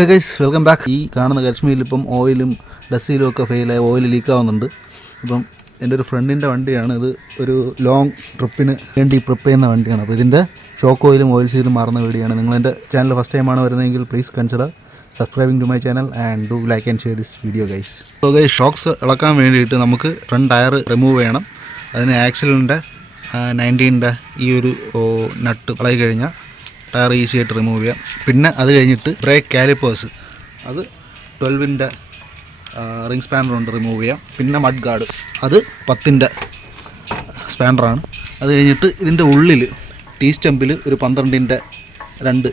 Hey guys, welcome back. ഈ കാണുന്ന കരിഷ്മയിൽ ഇപ്പം ഓയിലും ഡസ്റ്റിലും ഒക്കെ ഫെയിലായി ഓയിൽ ലീക്കാവുന്നുണ്ട്. ഇപ്പം എൻ്റെ ഒരു ഫ്രണ്ടിൻ്റെ വണ്ടിയാണ് ഇത്. ഒരു ലോങ് ട്രിപ്പിന് വേണ്ടി പ്രിപ്പ് ചെയ്യുന്ന വണ്ടിയാണ്. അപ്പോൾ ഇതിൻ്റെ ഷോക്ക് ഓയിലും ഓയിൽ സീലും മാറുന്ന വീഡിയോയാണ്. നിങ്ങളെൻ്റെ ചാനൽ ഫസ്റ്റ് ടൈമാണ് വരുന്നതെങ്കിൽ please consider subscribing to my channel and do like and share this video guys. So guys, shocks ഇളക്കാൻ വേണ്ടിയിട്ട് നമുക്ക് ഫ്രണ്ട് ടയർ റിമൂവ് ചെയ്യണം. അതിന് ആക്സിലിൻ്റെ 19ൻ്റെ ഈ ഒരു നട്ട് കളയി കഴിഞ്ഞാൽ ടയർ ഈസി ആയിട്ട് റിമൂവ് ചെയ്യാം. പിന്നെ അത് കഴിഞ്ഞിട്ട് ബ്രേക്ക് കാലിപ്പേഴ്സ് അത് 12ൻ്റെ റിംഗ് സ്പാനറുണ്ട്, റിമൂവ് ചെയ്യാം. പിന്നെ മഡ് ഗാർഡ് അത് 10ൻ്റെ സ്പാനറാണ്. അത് കഴിഞ്ഞിട്ട് ഇതിൻ്റെ ഉള്ളിൽ ടീ സ്റ്റമ്പിൽ ഒരു 12ൻ്റെ 2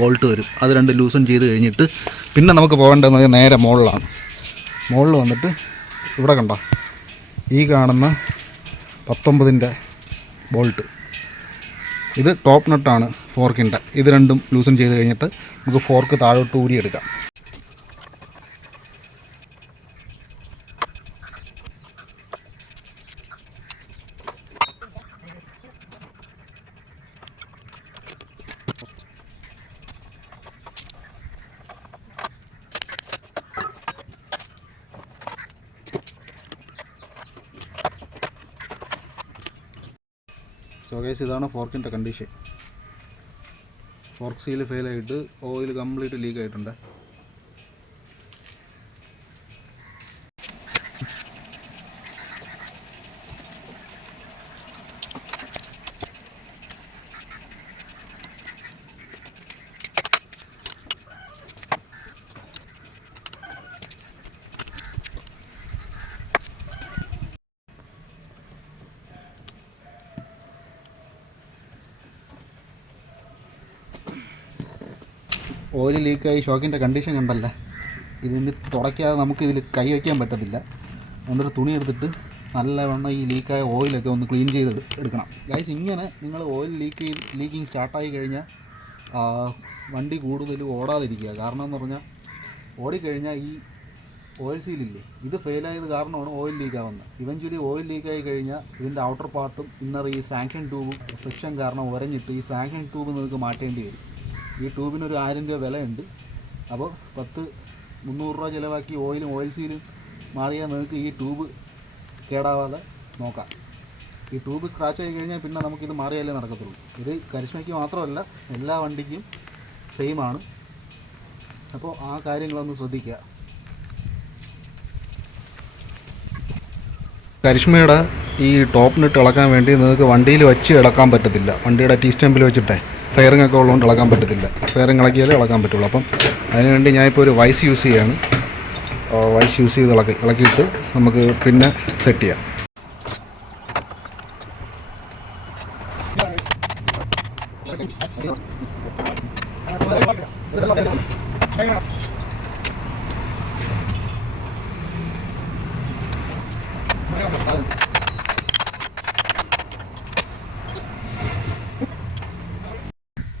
ബോൾട്ട് വരും. അത് 2 ലൂസൺ ചെയ്ത് കഴിഞ്ഞിട്ട് പിന്നെ നമുക്ക് പോകേണ്ടത് നേരെ മുകളിലാണ്. മുകളിൽ വന്നിട്ട് ഇവിടെ കണ്ടോ ഈ കാണുന്ന 19ൻ്റെ ബോൾട്ട്, ഇത് ടോപ്പ് നട്ടാണ് ഫോർക്കിൻ്റെ. ഇത് രണ്ടും ലൂസൺ ചെയ്ത് കഴിഞ്ഞിട്ട് നമുക്ക് ഫോർക്ക് താഴോട്ട് ഊരിയെടുക്കാം. സോ ഗൈസ്, ഇതാണ് ഫോർക്കിൻ്റെ കണ്ടീഷൻ. ഫോർക്ക് സീൽ ഫെയിലായിട്ട് ഓയിൽ കംപ്ലീറ്റ് ലീക്ക് ആയിട്ടുണ്ട്. ഓയിൽ ലീക്കായി ഷോക്കിൻ്റെ കണ്ടീഷൻ കണ്ടല്ല. ഇതിന് തുടയ്ക്കാതെ നമുക്കിതിൽ കൈ വയ്ക്കാൻ പറ്റത്തില്ല. അതുകൊണ്ടൊരു തുണി എടുത്തിട്ട് നല്ലവണ്ണം ഈ ലീക്കായ ഓയിലൊക്കെ ഒന്ന് ക്ലീൻ ചെയ്ത് എടുക്കണം ഗൈസ്. ഇങ്ങനെ നിങ്ങൾ ഓയിൽ ലീക്കിങ് സ്റ്റാർട്ടായി കഴിഞ്ഞാൽ വണ്ടി കൂടുതലും ഓടാതിരിക്കുക. കാരണം എന്ന് പറഞ്ഞാൽ ഓടിക്കഴിഞ്ഞാൽ ഈ ഓയിൽ സീലില്ലേ, ഇത് ഫെയിലായത് കാരണമാണ് ഓയിൽ ലീക്കാവുന്നത്. ഇവഞ്ച്വലി ഓയിൽ ലീക്കായി കഴിഞ്ഞാൽ ഇതിൻ്റെ ഔട്ടർ പാർട്ടും ഇന്നർ ഈ സാങ്ഷൻ ട്യൂബും ഫ്രിക്ഷൻ കാരണം ഉരഞ്ഞിട്ട് ഈ സാങ്ഷൻ ട്യൂബ് നിങ്ങൾക്ക് മാറ്റേണ്ടി വരും. ഈ ട്യൂബിനൊരു 1000 രൂപ വിലയുണ്ട്. അപ്പോൾ 300 രൂപ ചിലവാക്കി ഓയിലും ഓയിൽ സീലും മാറിയാൽ നിങ്ങൾക്ക് ഈ ട്യൂബ് കേടാവാതെ നോക്കാം. ഈ ട്യൂബ് സ്ക്രാച്ച് ആയി കഴിഞ്ഞാൽ പിന്നെ നമുക്കിത് മാറിയാലേ നടക്കത്തുള്ളൂ. ഇത് കരിഷ്മയ്ക്ക് മാത്രമല്ല, എല്ലാ വണ്ടിക്കും സെയിമാണ്. അപ്പോൾ ആ കാര്യങ്ങളൊന്ന് ശ്രദ്ധിക്കുക. കരിഷ്മയുടെ ഈ ടോപ്പ് നട്ട് ഇളക്കാൻ വേണ്ടി നിങ്ങൾക്ക് വണ്ടിയിൽ വെച്ച് ഇളക്കാൻ പറ്റത്തില്ല. വണ്ടിയുടെ ടീ സ്റ്റമ്പിൽ വെച്ചിട്ടേ ഫെയറിംഗ് ഒക്കെ ഉള്ളതുകൊണ്ട് ഇളക്കാൻ പറ്റത്തില്ല. ഫെയറിംഗ് ഇളക്കിയാലേ ഇളക്കാൻ പറ്റുള്ളൂ. അപ്പം അതിനുവേണ്ടി ഞാനിപ്പോൾ ഒരു വൈസ് യൂസ് ചെയ്യാണ്. വൈസ് യൂസ് ചെയ്ത് ഇളക്കിയിട്ട് നമുക്ക് പിന്നെ സെറ്റ് ചെയ്യാം.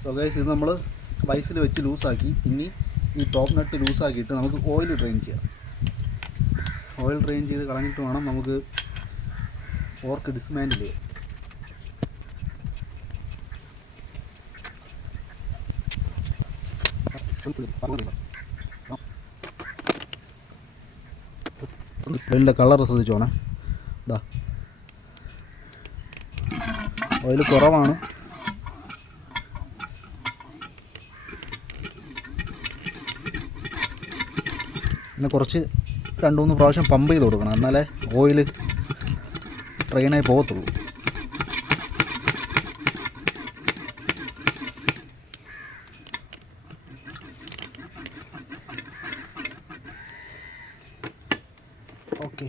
സോ ഗൈസ്, ഇത് നമ്മൾ വൈസിൽ വെച്ച് ലൂസാക്കി. ഇനി ഈ ടോപ്പ് നട്ട് ലൂസാക്കിയിട്ട് നമുക്ക് ഓയിൽ ഡ്രെയിൻ ചെയ്യാം. ഓയിൽ ഡ്രെയിൻ ചെയ്ത് കളഞ്ഞിട്ട് വേണം നമുക്ക് ഫോർക്ക് ഡിസ്മാൻഡിൽ ചെയ്യാം. ഓയിലിൻ്റെ കളർ ശ്രദ്ധിച്ചോണേ. ഇതാ ഓയിൽ കുറവാണ്. പിന്നെ കുറച്ച് 2-3 പ്രാവശ്യം പമ്പ് ചെയ്ത് കൊടുക്കണം, എന്നാലേ ഓയിൽ ട്രെയിനായി പോകത്തുള്ളൂ. ഓക്കെ,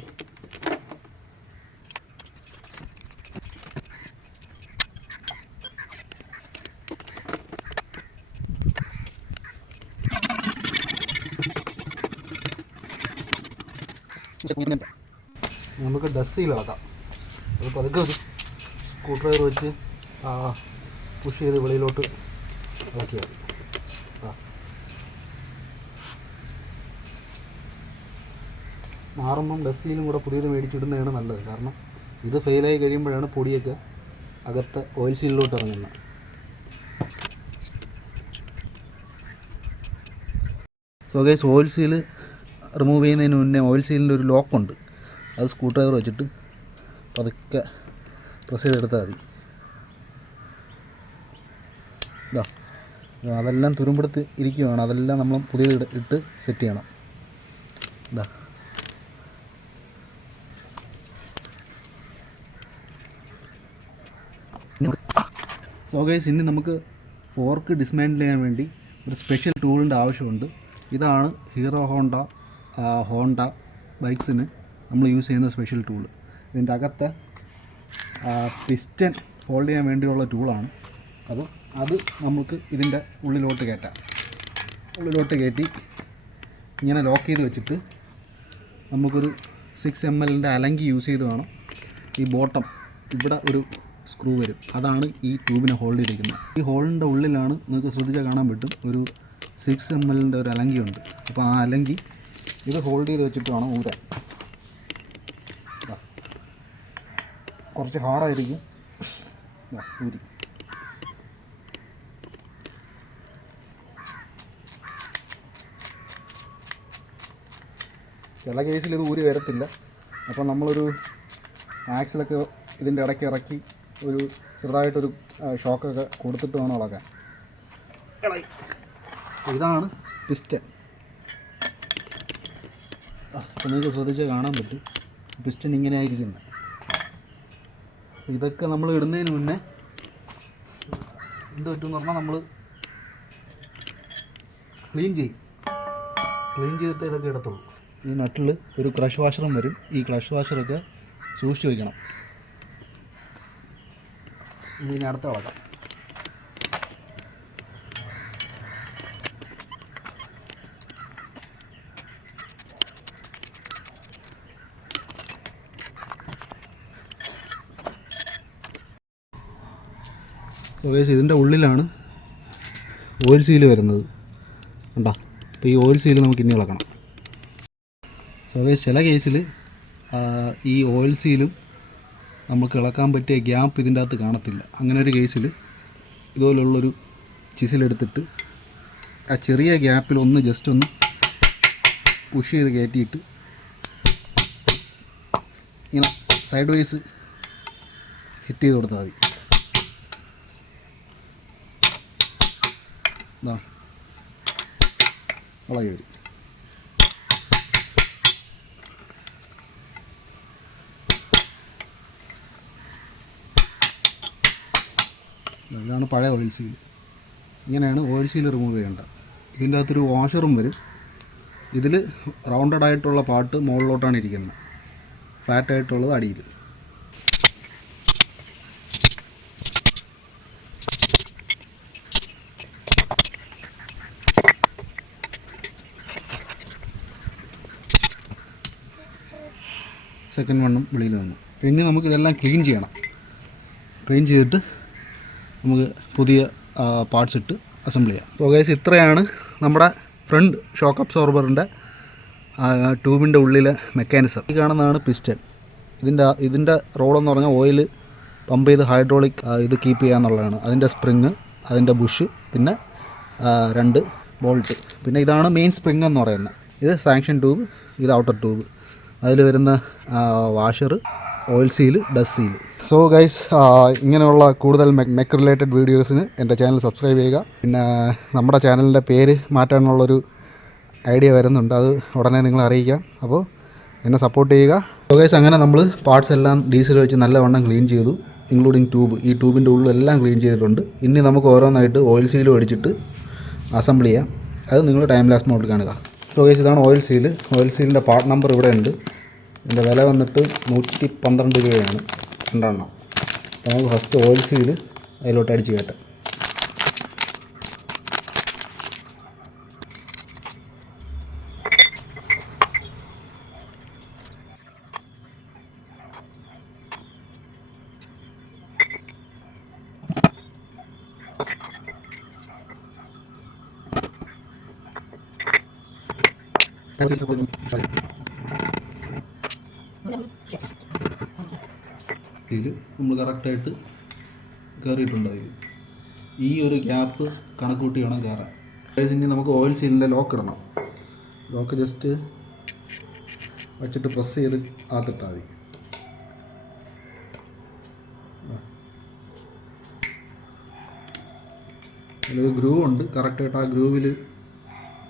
നമുക്ക് ഡസ്റ്റിൽ ഇളക്കാം. അത് പതുക്കെ ഒരു സ്ക്രൂ ഡ്രൈവർ വെച്ച് പുഷ് ചെയ്ത് വെളിയിലോട്ട് ഇളക്കിയാൽ മതി. മാറുമ്പം ഡസ്റ്റിലും കൂടെ പുതിയത് മേടിച്ചിടുന്നതാണ് നല്ലത്. കാരണം ഇത് ഫെയിലായി കഴിയുമ്പോഴാണ് പൊടിയൊക്കെ അകത്ത് ഓയിൽ സീലിലോട്ട് ഇറങ്ങുന്നത്. So guys oil seal remove ചെയ്യുന്നതിന് മുന്നേ ഓയിൽ സീലിൻ്റെ ഒരു ലോക്കുണ്ട്, അത് സ്ക്രൂ ഡ്രൈവർ വെച്ചിട്ട് പതുക്കെ പ്രസ് ചെയ്തെടുത്താൽ മതി. ഇതാ അതെല്ലാം തുരുമ്പെടുത്ത് ഇരിക്കുകയാണ്, അതെല്ലാം നമ്മൾ പുതിയത് ഇട്ട് സെറ്റ് ചെയ്യണം. ഇതാ സോ ഗൈസ് ഇനി നമുക്ക് ഫോർക്ക് ഡിസ്മാൻഡിൽ ചെയ്യാൻ വേണ്ടി ഒരു സ്പെഷ്യൽ ടൂളിൻ്റെ ആവശ്യമുണ്ട്. ഇതാണ് ഹീറോ ഹോണ്ട ബൈക്സിന് നമ്മൾ യൂസ് ചെയ്യുന്ന സ്പെഷ്യൽ ടൂൾ. ഇതിൻ്റെ അകത്തെ പിസ്റ്റൻ ഹോൾഡ് ചെയ്യാൻ വേണ്ടിയുള്ള ടൂളാണ്. അപ്പോൾ അത് നമുക്ക് ഇതിൻ്റെ ഉള്ളിലോട്ട് കയറ്റി ഇങ്ങനെ ലോക്ക് ചെയ്ത് വെച്ചിട്ട് നമുക്കൊരു 6 ml അലങ്കി യൂസ് ചെയ്ത് വേണം. ഈ ബോട്ടം ഇവിടെ ഒരു സ്ക്രൂ വരും, അതാണ് ഈ ട്യൂബിനെ ഹോൾഡ് ചെയ്തിരിക്കുന്നത്. ഈ ഹോളിൻ്റെ ഉള്ളിലാണ് നിങ്ങൾക്ക് ശ്രദ്ധിച്ചാൽ കാണാൻ പറ്റും ഒരു 6 ml ഒരു അലങ്കിയുണ്ട്. അപ്പോൾ ആ അലങ്കി ഇത് ഹോൾഡ് ചെയ്ത് വെച്ചിട്ട് വേണം ഊരാൻ. കുറച്ച് ഹാർഡായിരിക്കും. ഊരി ചില കേസിൽ ഇത് ഊരി വരത്തില്ല. അപ്പോൾ നമ്മളൊരു ആക്സിലൊക്കെ ഇതിൻ്റെ ഇടയ്ക്ക് ഇറക്കി ഒരു ചെറുതായിട്ടൊരു ഷോക്കൊക്കെ കൊടുത്തിട്ട് വേണം ഇളക്കാൻ. ഇതാണ് പിസ്റ്റൻ. അപ്പോൾ നിങ്ങൾക്ക് ശ്രദ്ധിച്ച് കാണാൻ പറ്റും പിസ്റ്റൻ ഇങ്ങനെ ആയിരിക്കുന്നത്. ഇതൊക്കെ നമ്മൾ ഇടുന്നതിന് മുന്നേ എന്ത് പറ്റുമെന്ന് പറഞ്ഞാൽ നമ്മൾ ക്ലീൻ ചെയ്തിട്ട് ഇതൊക്കെ ഇടത്തുള്ളൂ. ഈ നട്ടിൽ ഒരു ക്രഷ് വാഷറും വരും. ഈ ക്രഷ് വാഷറൊക്കെ സൂക്ഷിച്ച് വയ്ക്കണം. ഇനി അടുത്ത വളക്കാം. സോ ഗൈസ് ഇതിൻ്റെ ഉള്ളിലാണ് ഓയിൽ സീൽ വരുന്നത് കണ്ടോ. അപ്പോൾ ഈ ഓയിൽ സീൽ നമുക്ക് ഇനി ഇളക്കണം. സോ ഗൈസ് ചില കേസിൽ ഈ ഓയിൽ സീലും നമുക്ക് ഇളക്കാൻ പറ്റിയ ഗ്യാപ്പ് ഇതിൻ്റെ അകത്ത് കാണത്തില്ല. അങ്ങനെ ഒരു കേസിൽ ഇതുപോലുള്ളൊരു ചിസിലെടുത്തിട്ട് ആ ചെറിയ ഗ്യാപ്പിൽ ജസ്റ്റ് ഒന്ന് പുഷ് ചെയ്ത് കയറ്റിയിട്ട് ഇങ്ങനെ സൈഡ് വൈസ് ഹിറ്റ് ചെയ്ത് കൊടുത്താൽ മതി. ഇതാ വളകി വരും. ഇതാണ് പഴയ ഓയിൽ സീൽ. ഇങ്ങനെയാണ് ഓയിൽ സീൽ റിമൂവ് ചെയ്യേണ്ടത്. ഇതിൻ്റെ അകത്തൊരു വാഷറും വരും. ഇതിൽ റൗണ്ടഡ് ആയിട്ടുള്ള പാർട്ട് മുകളിലോട്ടാണ് ഇരിക്കുന്നത്, ഫ്ലാറ്റ് ആയിട്ടുള്ളത് അടിയിൽ. സെക്കൻഡ് വണ്ണും വെളിയിൽ വന്നു. പിന്നെ നമുക്കിതെല്ലാം ക്ലീൻ ചെയ്യണം. ക്ലീൻ ചെയ്തിട്ട് നമുക്ക് പുതിയ പാർട്സ് ഇട്ട് അസംബിൾ ചെയ്യാം. സോ ഗൈസ് ഇത്രയാണ് നമ്മുടെ ഫ്രണ്ട് ഷോക്ക് അബ്സോർബറിൻ്റെ ട്യൂബിൻ്റെ ഉള്ളിലെ മെക്കാനിസം. ഈ കാണുന്നതാണ് പിസ്റ്റൻ. ഇതിൻ്റെ റോളെന്ന് പറഞ്ഞാൽ ഓയിൽ പമ്പ് ചെയ്ത് ഹൈഡ്രോളിക് ഇത് കീപ്പ് ചെയ്യുക എന്നുള്ളതാണ്. അതിൻ്റെ സ്പ്രിങ്, അതിൻ്റെ ബുഷ്, പിന്നെ 2 ബോൾട്ട്, പിന്നെ ഇതാണ് മെയിൻ സ്പ്രിങ് എന്ന് പറയുന്നത്. ഇത് സാങ്ഷൻ ട്യൂബ്, ഇത് ഔട്ടർ ട്യൂബ്. അതിൽ വരുന്ന washer, oil seal, dust seal. So guys ഇങ്ങനെയുള്ള കൂടുതൽ മെക്ക് റിലേറ്റഡ് വീഡിയോസിന് എൻ്റെ ചാനൽ സബ്സ്ക്രൈബ് ചെയ്യുക. പിന്നെ നമ്മുടെ ചാനലിൻ്റെ പേര് മാറ്റാനുള്ളൊരു ഐഡിയ വരുന്നുണ്ട്, അത് ഉടനെ നിങ്ങളെ അറിയിക്കാം. അപ്പോൾ എന്നെ സപ്പോർട്ട് ചെയ്യുക. സോ ഗൈസ് അങ്ങനെ നമ്മൾ പാർട്സ് എല്ലാം ഡീസൽ വെച്ച് നല്ലവണ്ണം ക്ലീൻ ചെയ്തു, ഇൻക്ലൂഡിങ് ട്യൂബ്. ഈ ട്യൂബിൻ്റെ ഉള്ളിലെല്ലാം ക്ലീൻ ചെയ്തിട്ടുണ്ട്. ഇനി നമുക്ക് ഓരോന്നായിട്ട് ഓയിൽ സീൽ അടിച്ചിട്ട് അസംബിൾ ചെയ്യാം. അത് നിങ്ങൾ ടൈം ലാപ്സ് മോഡിൽ കാണുക. സോ ഗൈസ് ഇതാണ് ഓയിൽ സീല്. ഓയിൽ സീലിൻ്റെ പാർട്ട് നമ്പർ ഇവിടെ ഉണ്ട്. ഇതിൻ്റെ വില വന്നിട്ട് 112 രൂപയാണ് 2 എണ്ണം. അപ്പോൾ നമുക്ക് ഫസ്റ്റ് ഓയിൽ സീല് അതിലോട്ട് അടിച്ച് കയറ്റാം. ഇതിൽ നമ്മൾ കറക്റ്റായിട്ട് കയറിയിട്ടുണ്ട്. അതിൽ ഈ ഒരു ഗ്യാപ്പ് കണക്കൂട്ടി വേണം കയറാൻ. ഇനി നമുക്ക് ഓയിൽ സീലിൻ്റെ ലോക്ക് ഇടണം. ലോക്ക് ജസ്റ്റ് വച്ചിട്ട് പ്രസ് ചെയ്ത് ആത്തിട്ടാൽ മതി. അതിലൊരു ഗ്രൂവ് ഉണ്ട്, കറക്റ്റായിട്ട് ആ ഗ്രൂവിൽ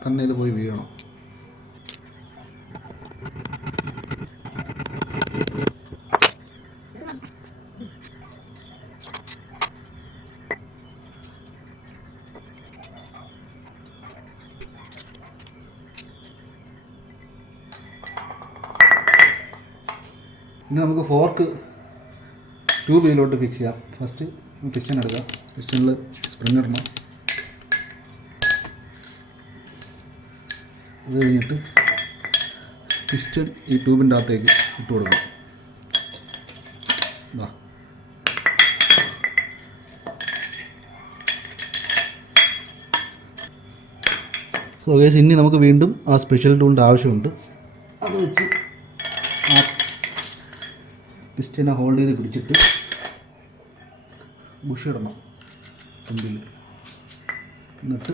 തന്നെ ഇത് പോയി വീഴണം. ഇനി നമുക്ക് ഫോർക്ക് ട്യൂബ് ഇതിലോട്ട് ഫിക്സ് ചെയ്യാം. ഫസ്റ്റ് പിസ്റ്റൺ എടുക്കുക, പിസ്റ്റണിൽ സ്പ്രിങ് ഇടണം. അത് കഴിഞ്ഞിട്ട് പിസ്റ്റൺ ഈ ട്യൂബിൻ്റെ അകത്തേക്ക് ഇട്ട് കൊടുക്കണം. ഇതാ സോ ഗൈസ്, ഇനി നമുക്ക് വീണ്ടും ആ സ്പെഷ്യൽ ടൂളിൻ്റെ ആവശ്യമുണ്ട്. അത് വെച്ച് ആ പിസ്റ്റനെ ഹോൾഡ് ചെയ്ത് പിടിച്ചിട്ട് ബുഷ് ഇടണം തുമ്പിൽ. എന്നിട്ട്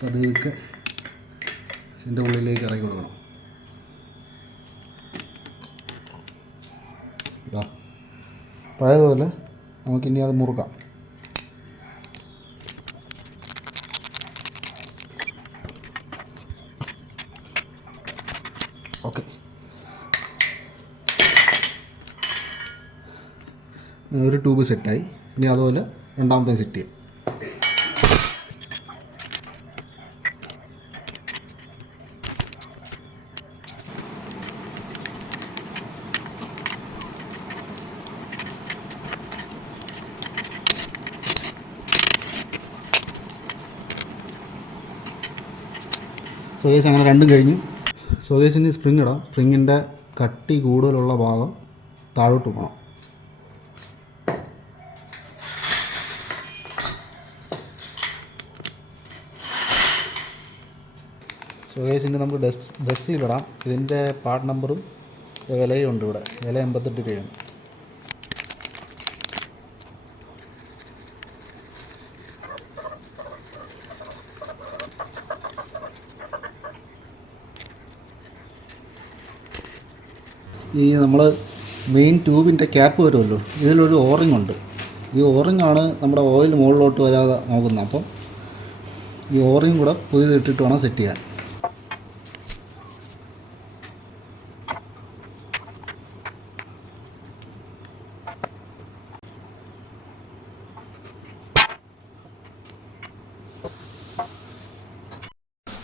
പതുക്കെ ഇതിൻ്റെ ഉള്ളിലേക്ക് ഇറങ്ങി കൊടുക്കണം. ഇതാ പഴയതുപോലെ നമുക്കിനി അത് മുറുക്കാം. ഓക്കെ, ഒരു ട്യൂബ് സെറ്റായി. ഇനി അതുപോലെ രണ്ടാമത്തെ സെറ്റ് ചെയ്യാം. സോഗേസ് അങ്ങനെ രണ്ടും കഴിഞ്ഞു. സോഗേസിന് സ്പ്രിങ് ഇടാം. സ്പ്രിങ്ങിൻ്റെ കട്ടി കൂടുതലുള്ള ഭാഗം താഴോട്ട് പോകണം. സോഗേസിന് നമുക്ക് ഡസ്സിലിടാം. ഇതിൻ്റെ പാർട്ട് നമ്പറും വിലയും ഉണ്ട് ഇവിടെ. വില 88 രൂപയാണ്. ഈ നമ്മൾ മെയിൻ ട്യൂബിൻ്റെ ക്യാപ്പ് വരുമല്ലോ, ഇതിലൊരു ഓറിംഗ് ഉണ്ട്. ഈ ഓറിങ്ങാണ് നമ്മുടെ ഓയിൽ മുകളിലോട്ട് വരാതെ നോക്കുന്നത്. അപ്പം ഈ ഓറിങ് കൂടെ പുതിയതിട്ടിട്ട് വേണം സെറ്റ് ചെയ്യാൻ.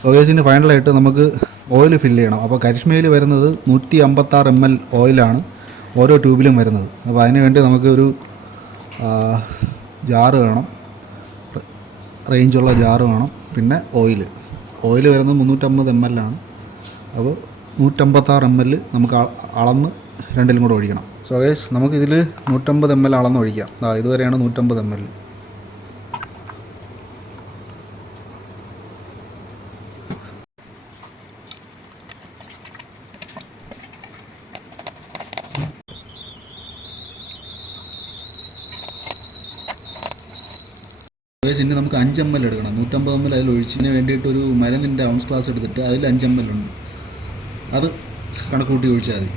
സോഗേസിന് ഫൈനലായിട്ട് നമുക്ക് ഓയിൽ ഫില്ല് ചെയ്യണം. അപ്പോൾ കരിഷ്മയിൽ വരുന്നത് 156 ml ഓയിലാണ് ഓരോ ട്യൂബിലും വരുന്നത്. അപ്പോൾ അതിന് വേണ്ടി നമുക്കൊരു ജാറ് വേണം, റേഞ്ചുള്ള ജാറ് വേണം. പിന്നെ ഓയിൽ വരുന്നത് 350 ml ആണ്. അപ്പോൾ 156 ml നമുക്ക് അളന്ന് രണ്ടിലും കൂടെ ഒഴിക്കണം. സോഗേസ് നമുക്കിതിൽ 150 ml അളന്ന് ഒഴിക്കാം. ഇതുവരെയാണ് 150 ml. ഇനി നമുക്ക് 5 ml എടുക്കണം. 150 ml അതിൽ ഒഴിച്ചതിന് വേണ്ടിയിട്ടൊരു മരുന്നിൻ്റെ ഔൺസ് ഗ്ലാസ് എടുത്തിട്ട് അതിൽ 5 ml ഉണ്ട്. അത് കണക്ക് കൂട്ടി ഒഴിച്ചാൽ മതി.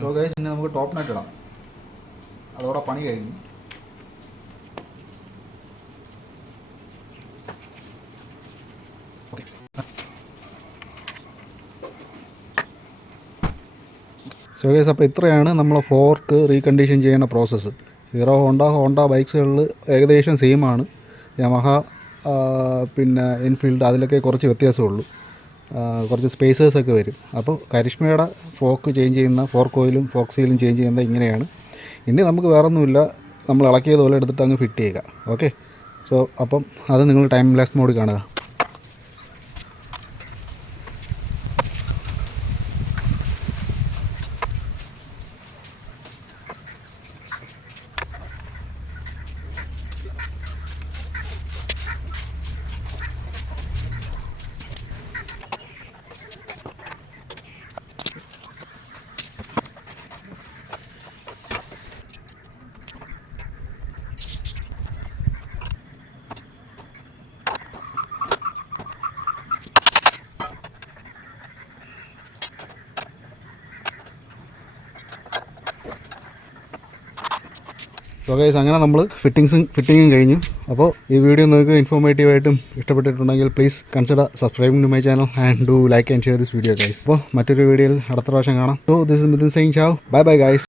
സോ ഗൈസ്, ഇനി നമുക്ക് ടോപ്പ് നട്ട് ഇടാം. അതോടെ പണി കഴിഞ്ഞു. സോ ഗൈസ്, അപ്പോൾ ഇത്രയാണ് നമ്മളെ ഫോർക്ക് റീകണ്ടീഷൻ ചെയ്യുന്ന പ്രോസസ്സ്. ഹീറോ ഹോണ്ട ബൈക്സുകളിൽ ഏകദേശം സെയിമാണ്. യമഹ പിന്നെ എൻഫീൽഡ് അതിലൊക്കെ കുറച്ച് വ്യത്യാസമുള്ളൂ. കുറച്ച് സ്പേസേഴ്സൊക്കെ വരും. അപ്പോൾ കരിഷ്മയുടെ ഫോർക്ക് ചേഞ്ച് ചെയ്യുന്ന ഫോർക്ക് ഓയിലും ഫോർക്ക് സീലും ചേഞ്ച് ചെയ്യുന്നത് ഇങ്ങനെയാണ്. ഇനി നമുക്ക് വേറൊന്നുമില്ല, നമ്മൾ ഇളക്കിയതുപോലെ എടുത്തിട്ട് അങ്ങ് ഫിറ്റ് ചെയ്യുക. ഓക്കെ, സോ അപ്പം അത് നിങ്ങൾ ടൈം ലാപ്സ് മോഡ് കാണുക. സോ ഗൈസ് അങ്ങനെ നമ്മൾ ഫിറ്റിങ്ങും കഴിഞ്ഞു. അപ്പോൾ ഈ വീഡിയോ നിങ്ങൾക്ക് ഇൻഫോർമേറ്റീവായിട്ടും ഇഷ്ടപ്പെട്ടിട്ടുണ്ടെങ്കിൽ please consider subscribing to my channel and do like and share this video guys. അപ്പോൾ മറ്റൊരു വീഡിയോയിൽ അടുത്ത പ്രാവശ്യം കാണാം. So this is Mithun saying ചാവ്. Bye bye guys.